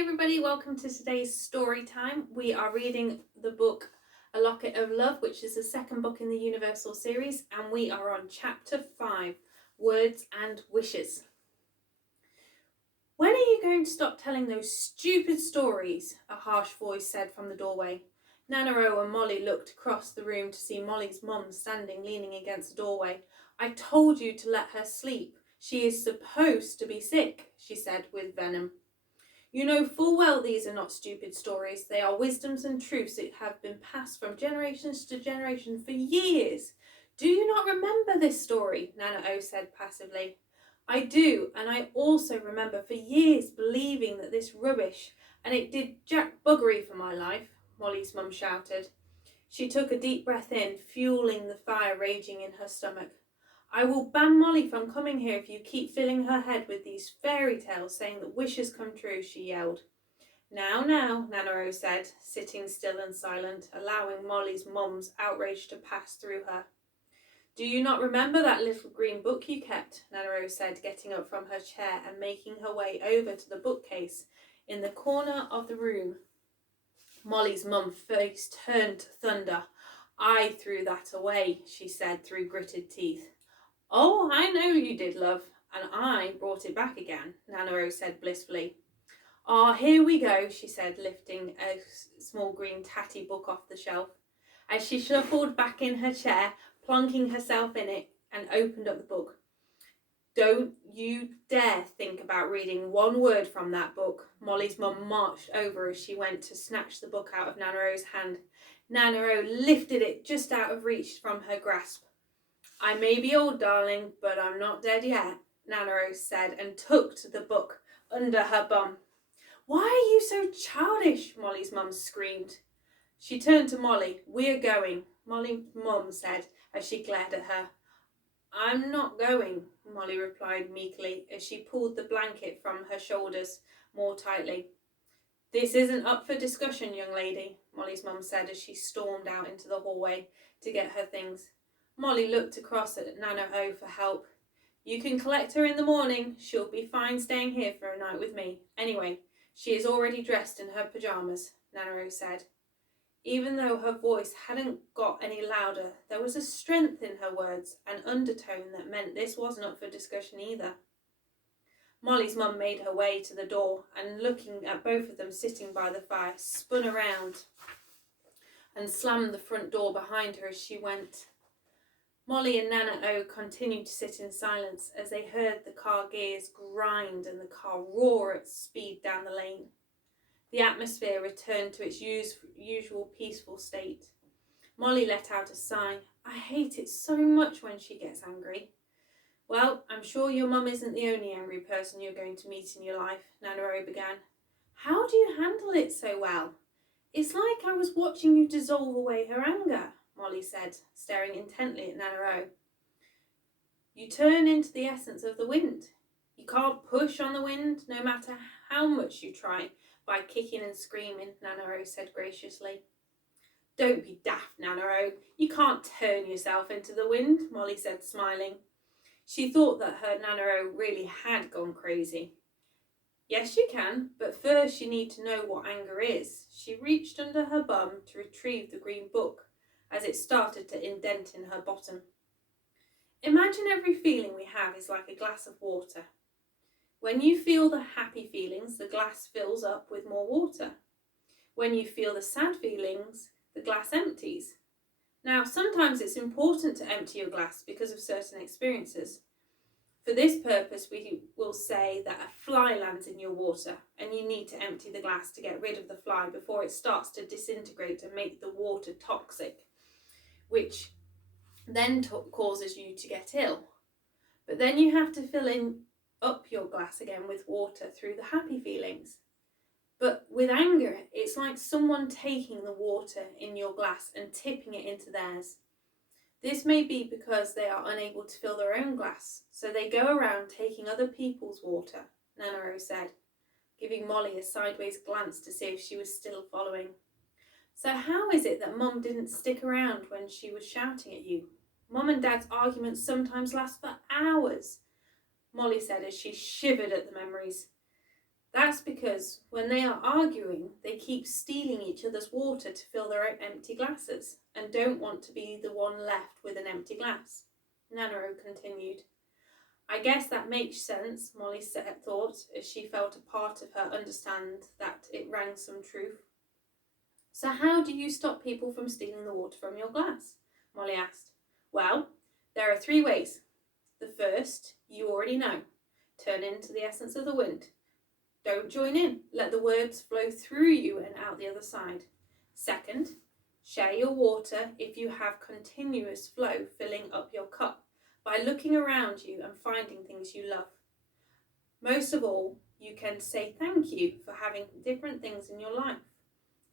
everybody, welcome to today's story time. We are reading the book A Locket of Love, which is the second book in the Universal series, and we are on chapter 5, Words and Wishes. "When are you going to stop telling those stupid stories?" a harsh voice said from the doorway. Nanaro and Molly looked across the room to see Molly's mum standing leaning against the doorway. "I told you to let her sleep. She is supposed to be sick," she said with venom. "You know full well these are not stupid stories. They are wisdoms and truths that have been passed from generations to generation for years. Do you not remember this story?" Nana O said passively. "I do, and I also remember for years believing that this rubbish, and it did jack buggery for my life," Molly's mum shouted. She took a deep breath in, fueling the fire raging in her stomach. "I will ban Molly from coming here if you keep filling her head with these fairy tales saying that wishes come true," she yelled. Now, Nanaro said, sitting still and silent, allowing Molly's mum's outrage to pass through her. "Do you not remember that little green book you kept?" Nanaro said, getting up from her chair and making her way over to the bookcase in the corner of the room. Molly's mum's face turned to thunder. "I threw that away," she said through gritted teeth. "Oh, I know you did, love, and I brought it back again," Nanaro said blissfully. "Ah, here we go," she said, lifting a small green tatty book off the shelf. As she shuffled back in her chair, plonking herself in it, and opened up the book. "Don't you dare think about reading one word from that book." Molly's mum marched over as she went to snatch the book out of Nanaro's hand. Nanaro lifted it just out of reach from her grasp. "I may be old, darling, but I'm not dead yet," Nanaro said, and tucked the book under her bum. "Why are you so childish?" Molly's mum screamed. She turned to Molly. "We're going," Molly's mum said as she glared at her. "I'm not going," Molly replied meekly as she pulled the blanket from her shoulders more tightly. "This isn't up for discussion, young lady," Molly's mum said as she stormed out into the hallway to get her things. Molly looked across at Nana O for help. "You can collect her in the morning. She'll be fine staying here for a night with me. Anyway, she is already dressed in her pyjamas," Nana O said. Even though her voice hadn't got any louder, there was a strength in her words, an undertone that meant this wasn't up for discussion either. Molly's mum made her way to the door and, looking at both of them sitting by the fire, spun around and slammed the front door behind her as she went. Molly and Nana O continued to sit in silence as they heard the car gears grind and the car roar at speed down the lane. The atmosphere returned to its usual peaceful state. Molly let out a sigh. "I hate it so much when she gets angry." "Well, I'm sure your mum isn't the only angry person you're going to meet in your life," Nanaro began. "How do you handle it so well? It's like I was watching you dissolve away her anger," Molly said, staring intently at Nanaro. "You turn into the essence of the wind. You can't push on the wind, no matter how much you try, by kicking and screaming," Nanaro said graciously. "Don't be daft, Nanaro. You can't turn yourself into the wind," Molly said, smiling. She thought that her Nanaro really had gone crazy. "Yes, you can, but first you need to know what anger is." She reached under her bum to retrieve the green book as it started to indent in her bottom. "Imagine every feeling we have is like a glass of water. When you feel the happy feelings, the glass fills up with more water. When you feel the sad feelings, the glass empties. Now, sometimes it's important to empty your glass because of certain experiences. For this purpose, we will say that a fly lands in your water and you need to empty the glass to get rid of the fly before it starts to disintegrate and make the water toxic, which then causes you to get ill. But then you have to fill up your glass again with water through the happy feelings. But with anger, it's like someone taking the water in your glass and tipping it into theirs. This may be because they are unable to fill their own glass, so they go around taking other people's water," Nanaro said, giving Molly a sideways glance to see if she was still following. "So how is it that Mum didn't stick around when she was shouting at you? Mum and Dad's arguments sometimes last for hours," Molly said as she shivered at the memories. That's because when they are arguing, they keep stealing each other's water to fill their own empty glasses and don't want to be the one left with an empty glass. Nanaro continued. I guess that makes sense, Molly thought, as she felt a part of her understand that it rang some truth. So how do you stop people from stealing the water from your glass? Molly asked. Well, there are 3 ways. The first, you already know. Turn into the essence of the wind. Don't join in. Let the words flow through you and out the other side. Second, share your water if you have continuous flow filling up your cup by looking around you and finding things you love. Most of all, you can say thank you for having different things in your life.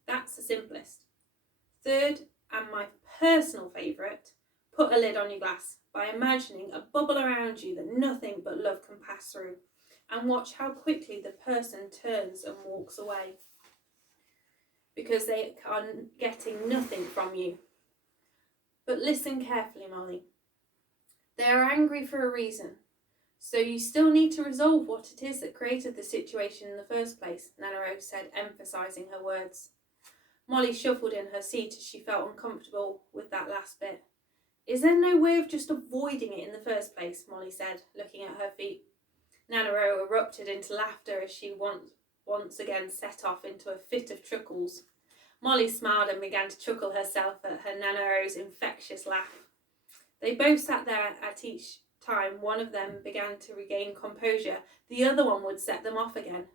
That's the simplest. Third, and my personal favourite, put a lid on your glass by imagining a bubble around you that nothing but love can pass through, and watch how quickly the person turns and walks away because they are getting nothing from you. But listen carefully, Molly. They are angry for a reason, so you still need to resolve what it is that created the situation in the first place, Nanaro said, emphasising her words. Molly shuffled in her seat as she felt uncomfortable with that last bit. Is there no way of just avoiding it in the first place? Molly said, looking at her feet. Nanaro erupted into laughter as she once again set off into a fit of chuckles. Molly smiled and began to chuckle herself at her Nanaro's infectious laugh. They both sat there at each time one of them began to regain composure, the other one would set them off again.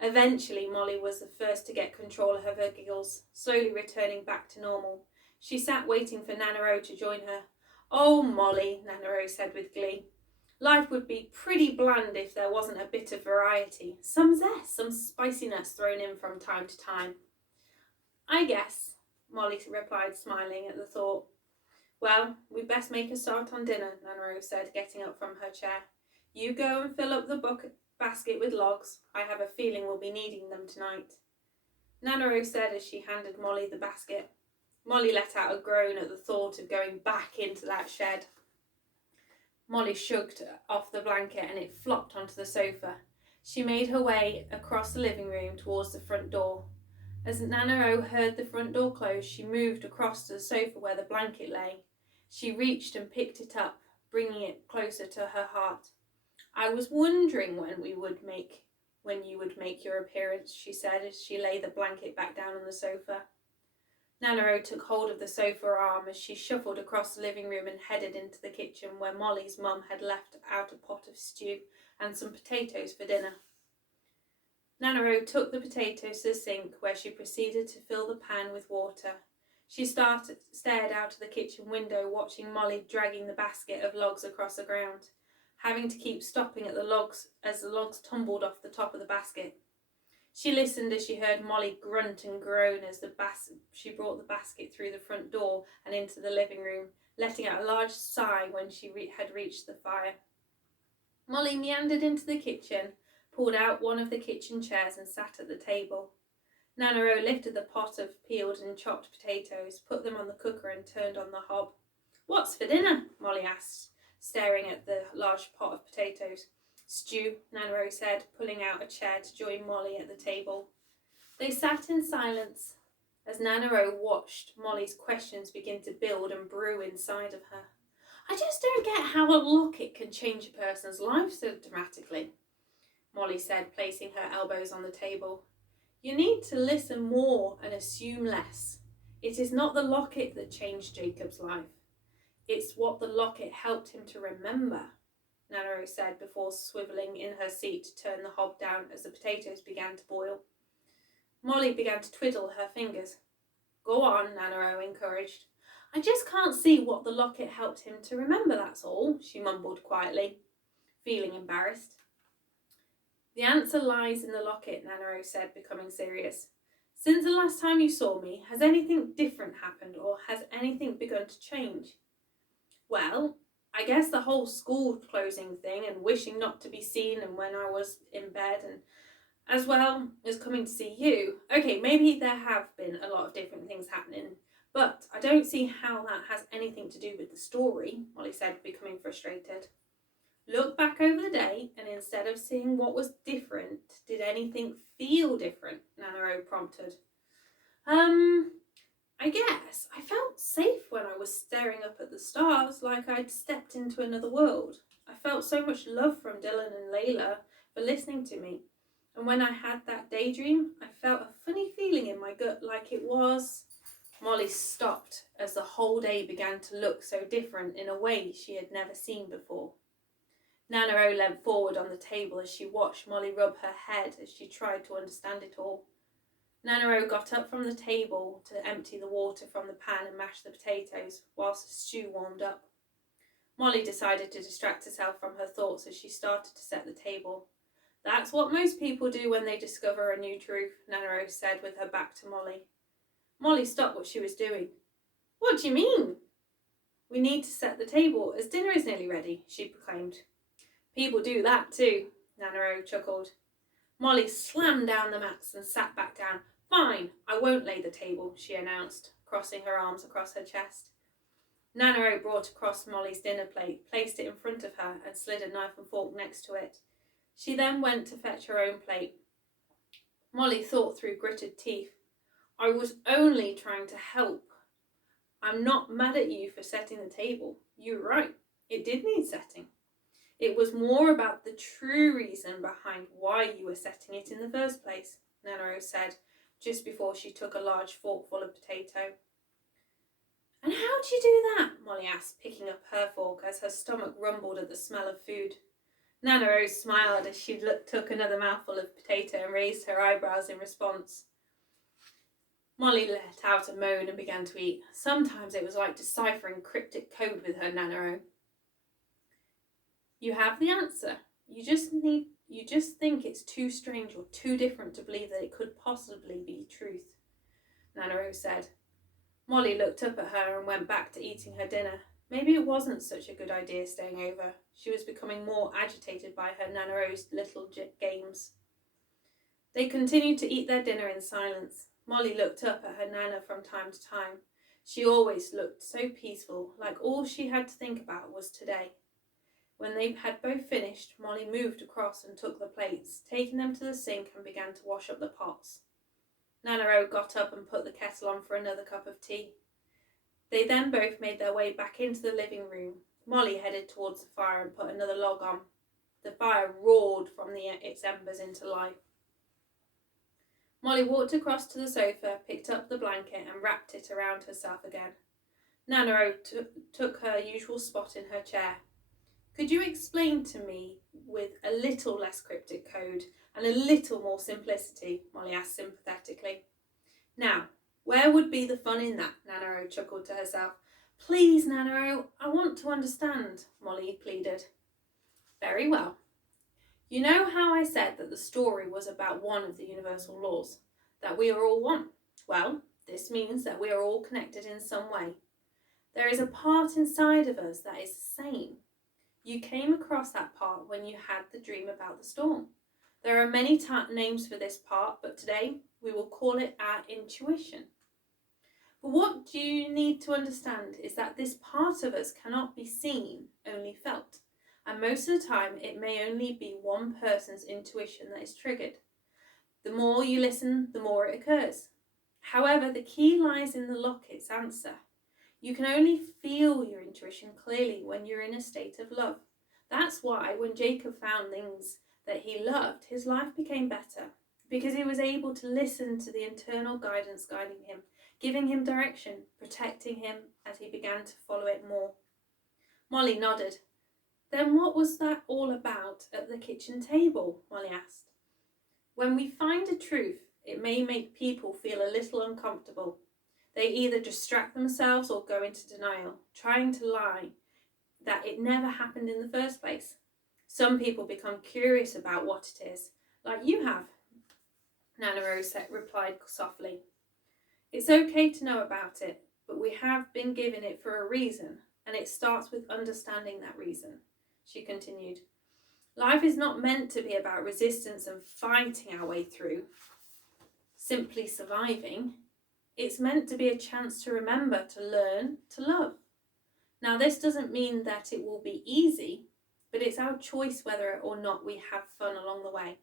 Eventually, Molly was the first to get control of her giggles, slowly returning back to normal. She sat waiting for Nanaro to join her. Oh, Molly, Nanaro said with glee. Life would be pretty bland if there wasn't a bit of variety. Some zest, some spiciness thrown in from time to time. I guess, Molly replied, smiling at the thought. Well, we'd best make a start on dinner, Nanaro said, getting up from her chair. You go and fill up the basket with logs. I have a feeling we'll be needing them tonight. Nanaro said as she handed Molly the basket. Molly let out a groan at the thought of going back into that shed. Molly shrugged off the blanket and it flopped onto the sofa. She made her way across the living room towards the front door. As Nanaro heard the front door close, she moved across to the sofa where the blanket lay. She reached and picked it up, bringing it closer to her heart. I was wondering when you would make your appearance, she said as she laid the blanket back down on the sofa. Nanaro took hold of the sofa arm as she shuffled across the living room and headed into the kitchen where Molly's mum had left out a pot of stew and some potatoes for dinner. Nanaro took the potatoes to the sink where she proceeded to fill the pan with water. She stared out of the kitchen window watching Molly dragging the basket of logs across the ground, having to keep stopping at the logs as the logs tumbled off the top of the basket. She listened as she heard Molly grunt and groan as she brought the basket through the front door and into the living room, letting out a large sigh when she had reached the fire. Molly meandered into the kitchen, pulled out one of the kitchen chairs and sat at the table. Nanaro lifted the pot of peeled and chopped potatoes, put them on the cooker and turned on the hob. What's for dinner? Molly asked, staring at the large pot of potatoes. Stew, Nanaro said, pulling out a chair to join Molly at the table. They sat in silence as Nanaro watched Molly's questions begin to build and brew inside of her. I just don't get how a locket can change a person's life so dramatically, Molly said, placing her elbows on the table. You need to listen more and assume less. It is not the locket that changed Jacob's life. It's what the locket helped him to remember, Nanaro said before swivelling in her seat to turn the hob down as the potatoes began to boil. Molly began to twiddle her fingers. Go on, Nanaro encouraged. I just can't see what the locket helped him to remember, that's all, she mumbled quietly, feeling embarrassed. The answer lies in the locket, Nanaro said, becoming serious. Since the last time you saw me, has anything different happened or has anything begun to change? Well, I guess the whole school closing thing and wishing not to be seen and when I was in bed and as well as coming to see you. Okay, maybe there have been a lot of different things happening, but I don't see how that has anything to do with the story, Molly said, becoming frustrated. Look back over the day and instead of seeing what was different, Did anything feel different? Nanaro prompted. I guess I felt safe when I was staring up at the stars, like I'd stepped into another world. I felt so much love from Dylan and Layla for listening to me. And when I had that daydream, I felt a funny feeling in my gut, like it was... Molly stopped as the whole day began to look so different in a way she had never seen before. Nanaro leant forward on the table as she watched Molly rub her head as she tried to understand it all. Nanaro got up from the table to empty the water from the pan and mash the potatoes, whilst the stew warmed up. Molly decided to distract herself from her thoughts as she started to set the table. That's what most people do when they discover a new truth, Nanaro said with her back to Molly. Molly stopped what she was doing. What do you mean? We need to set the table as dinner is nearly ready, she proclaimed. People do that too, Nanaro chuckled. Molly slammed down the mats and sat back down. Fine, I won't lay the table, she announced, crossing her arms across her chest. Nanaro brought across Molly's dinner plate, placed it in front of her, and slid a knife and fork next to it. She then went to fetch her own plate. Molly thought through gritted teeth. I was only trying to help. I'm not mad at you for setting the table. You're right, it did need setting. It was more about the true reason behind why you were setting it in the first place, Nanaro said, just before she took a large forkful of potato. And how'd you do that? Molly asked, picking up her fork as her stomach rumbled at the smell of food. Nanaro smiled as she took another mouthful of potato and raised her eyebrows in response. Molly let out a moan and began to eat. Sometimes it was like deciphering cryptic code with her, Nanaro. You have the answer. You just think it's too strange or too different to believe that it could possibly be truth, Nanaro said. Molly looked up at her and went back to eating her dinner. Maybe it wasn't such a good idea staying over. She was becoming more agitated by her Nanaro's little games. They continued to eat their dinner in silence. Molly looked up at her Nana from time to time. She always looked so peaceful, like all she had to think about was today. When they had both finished, Molly moved across and took the plates, taking them to the sink and began to wash up the pots. Nanaro got up and put the kettle on for another cup of tea. They then both made their way back into the living room. Molly headed towards the fire and put another log on. The fire roared from its embers into life. Molly walked across to the sofa, picked up the blanket and wrapped it around herself again. Nanaro took her usual spot in her chair. Could you explain to me with a little less cryptic code and a little more simplicity? Molly asked sympathetically. Now, where would be the fun in that? Nanaro chuckled to herself. Please, Nanaro, I want to understand, Molly pleaded. Very well. You know how I said that the story was about one of the universal laws, that we are all one? Well, this means that we are all connected in some way. There is a part inside of us that is the same. You came across that part when you had the dream about the storm. There are many names for this part, but today we will call it our intuition. But what you need to understand is that this part of us cannot be seen, only felt. And most of the time it may only be one person's intuition that is triggered. The more you listen, the more it occurs. However, the key lies in the Locket's answer. You can only feel your intuition clearly when you're in a state of love. That's why when Jacob found things that he loved, his life became better, because he was able to listen to the internal guidance guiding him, giving him direction, protecting him as he began to follow it more. Molly nodded. Then what was that all about at the kitchen table? Molly asked. When we find a truth, it may make people feel a little uncomfortable. They either distract themselves or go into denial, trying to lie that it never happened in the first place. Some people become curious about what it is, like you have, Nanaro replied softly. It's okay to know about it, but we have been given it for a reason, and it starts with understanding that reason, she continued. Life is not meant to be about resistance and fighting our way through, simply surviving. It's meant to be a chance to remember, to learn, to love. Now, this doesn't mean that it will be easy, but it's our choice whether or not we have fun along the way.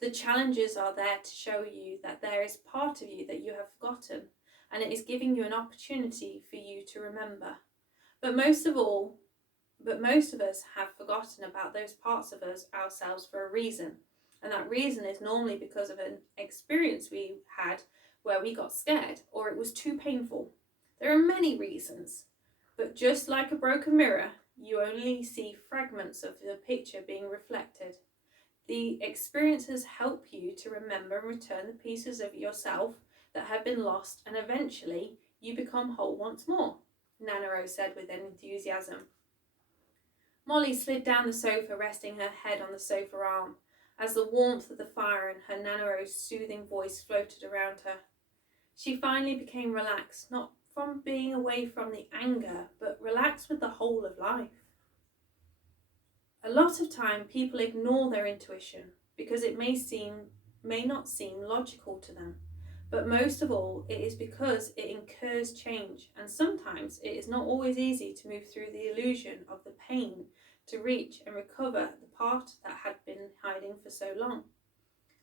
The challenges are there to show you that there is part of you that you have forgotten, and it is giving you an opportunity for you to remember. But most of us have forgotten about those parts of us ourselves for a reason. And that reason is normally because of an experience we had where we got scared or it was too painful. There are many reasons, but just like a broken mirror, you only see fragments of the picture being reflected. The experiences help you to remember and return the pieces of yourself that have been lost, and eventually you become whole once more, Nanaro said with enthusiasm. Molly slid down the sofa, resting her head on the sofa arm, as the warmth of the fire and her Nanaro's soothing voice floated around her. She finally became relaxed, not from being away from the anger, but relaxed with the whole of life. A lot of time people ignore their intuition because it may not seem logical to them. But most of all, it is because it incurs change, and sometimes it is not always easy to move through the illusion of the pain to reach and recover the part that had been hiding for so long.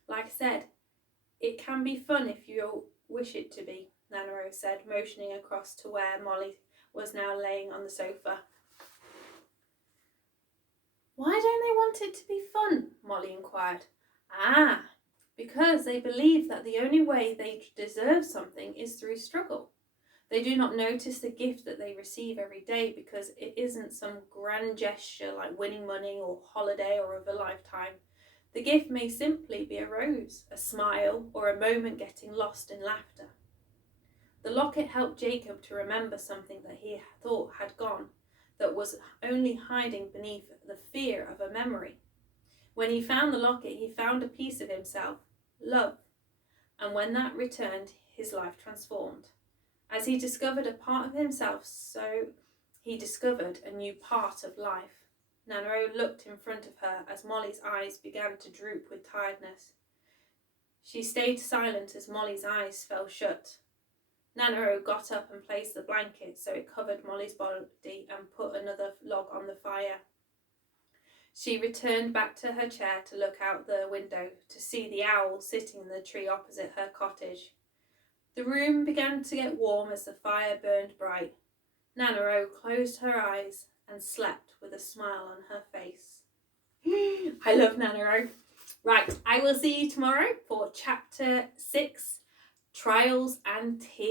Like I said, it can be fun if you wish it to be, Nanaro said, motioning across to where Molly was now laying on the sofa. Why don't they want it to be fun? Molly inquired. Because they believe that the only way they deserve something is through struggle. They do not notice the gift that they receive every day because it isn't some grand gesture like winning money or holiday or of a lifetime. The gift may simply be a rose, a smile, or a moment getting lost in laughter. The locket helped Jacob to remember something that he thought had gone, that was only hiding beneath the fear of a memory. When he found the locket, he found a piece of himself, love, and when that returned, his life transformed. As he discovered a part of himself, so he discovered a new part of life. Nanaro looked in front of her as Molly's eyes began to droop with tiredness. She stayed silent as Molly's eyes fell shut. Nanaro got up and placed the blanket so it covered Molly's body and put another log on the fire. She returned back to her chair to look out the window to see the owl sitting in the tree opposite her cottage. The room began to get warm as the fire burned bright. Nanaro closed her eyes and slept with a smile on her face. I love Nanaro. Right, I will see you tomorrow for chapter 6, Trials and Tears.